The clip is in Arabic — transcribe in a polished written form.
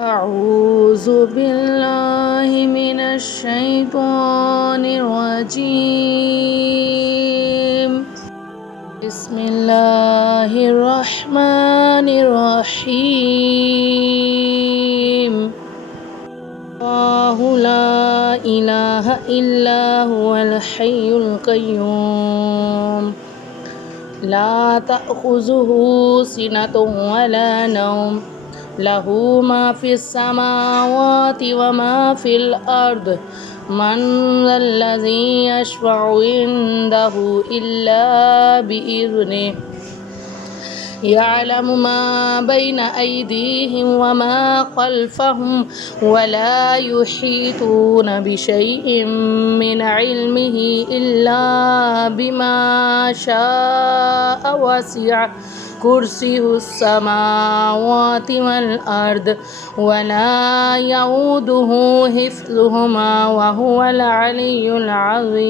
أعوذ بالله من الشيطان الرجيم. بسم الله الرحمن الرحيم. الله لا إله إلا هو الحي القيوم لا تأخذه سنة ولا نوم له ما في السماوات وما في الأرض من ذا الذي يشفع عنده إلا بإذنه يعلم ما بين أيديهم وما خلفهم ولا يحيطون بشيء من علمه إلا بما شاء وسع كرسيه السماوات والأرض ولا يؤوده حفظهما وهو العلي العظيم.